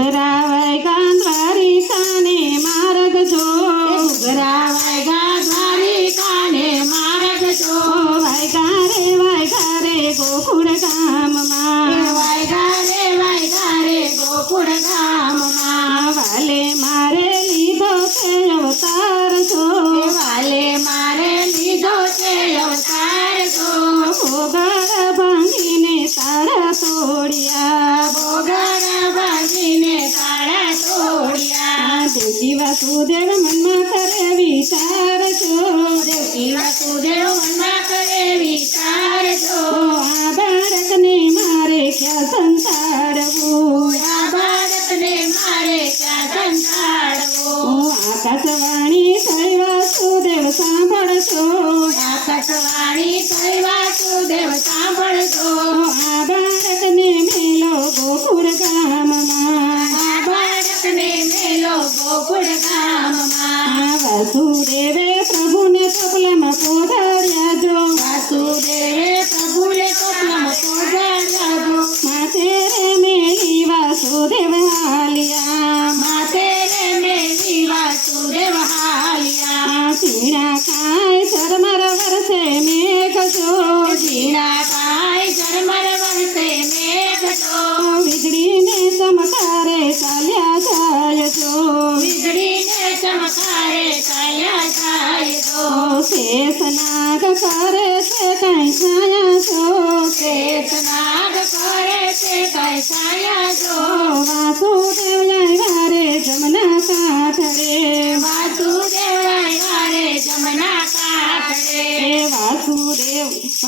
ઘૂઘરાવાય ગાંધારી કાને માર્ગ જો ઘૂઘરાવાય ગાંધારી કાને માર્ગ જો વાયગા રે ગોકુળ ગામમાં વાયગા રે ગોકુળ ગામમાં વાલે મારે લીધો છે અવતાર જો વાલે મારે લીધો છે અવતાર જો ભોગળ ભાંગીને તાળા તોડ્યા ભોગળ ભાંગીને તાળા તોડ્યા દેવકી વાસુદેવ મનમાં કરે વિચાર જો દેવકી વાસુદેવ મનમાં કરે વિચાર જો આ બાળકને મારે ક્યાં સંતાડવું આ બાળકને મારે ક્યાં સંતાડવો આકાશવાણી થઈ વાસુદેવ સાંભળશો આકાશવાણી થઈ વાસુદેવ સાંભળજો આ બાળકને મેલો ગોકુળ ગામમાં આ બાળકને મેલો ગોકુળ ગામમાં વાસુદેવે પ્રભુને ટોપલામાં પોઢાડ્યા જો વાસુદેવે પ્રભુને ટોપલામાં પોઢાડ્યા જો માથે રે મેલી વાસુદેવ હાલ્યા માથે રે મેલી વાસુદેવ હાલ્યા પીણા કાય શરમર વરસે મેઘ જો ઝીણા કાય ઝરમર વરસે મેઘ જો વીજળીને ચમકારે ચાલ્યા જાય જો વીજળીને ચમકારે ચાલ્યા જાય જો શેષનાગ કરે છે કઈ છાયા જો શેષનાગ કરે છે કઈ છાયા જો વાસુદેવ આવ્યા રે જમના કાંઠે વાસુદેવ આવ્યા રે જમના કાંઠે વાસુદેવ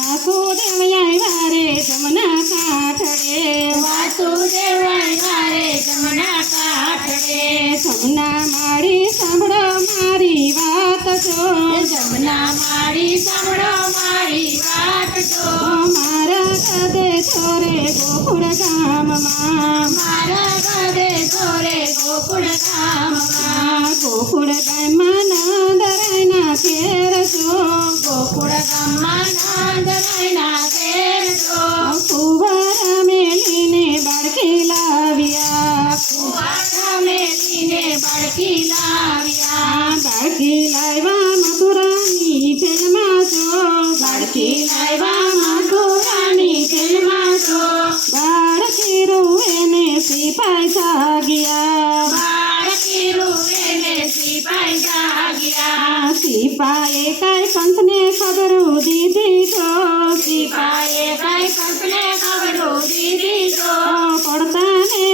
આવ્યા રે જમના કાંઠે વાસુદેવ આવ્યા રે જમના કાંઠે જમના માડી સાંભળો મારી વાત જો જમના મારી સાંભળો મારી વાત જો મારા કદે છોરે ગોકુળ ગામમાં મારા ગદે છોરે ગોકુળ ગામમાં ગોકુળ ગામમાં નંદરાયના ઘેર જો ગોકુળ ગામમાં નંદરાયના ઘેર જો કુંવારા મેલીને બાળકી લાવ્યા કુંવારા મેલીને બાળકી લાવ્યા બાળકી લાવ્યા મથુરાની જેલમાં જો બાળકી લાવ્યા મથુરાની જેલમાં જો બાળકી રૂએને સિપાઈ જાગ્યા બાળકી રૂવેને સિપાઈ જાગ્યા સિપાઈએ કઈ કંસને ખબર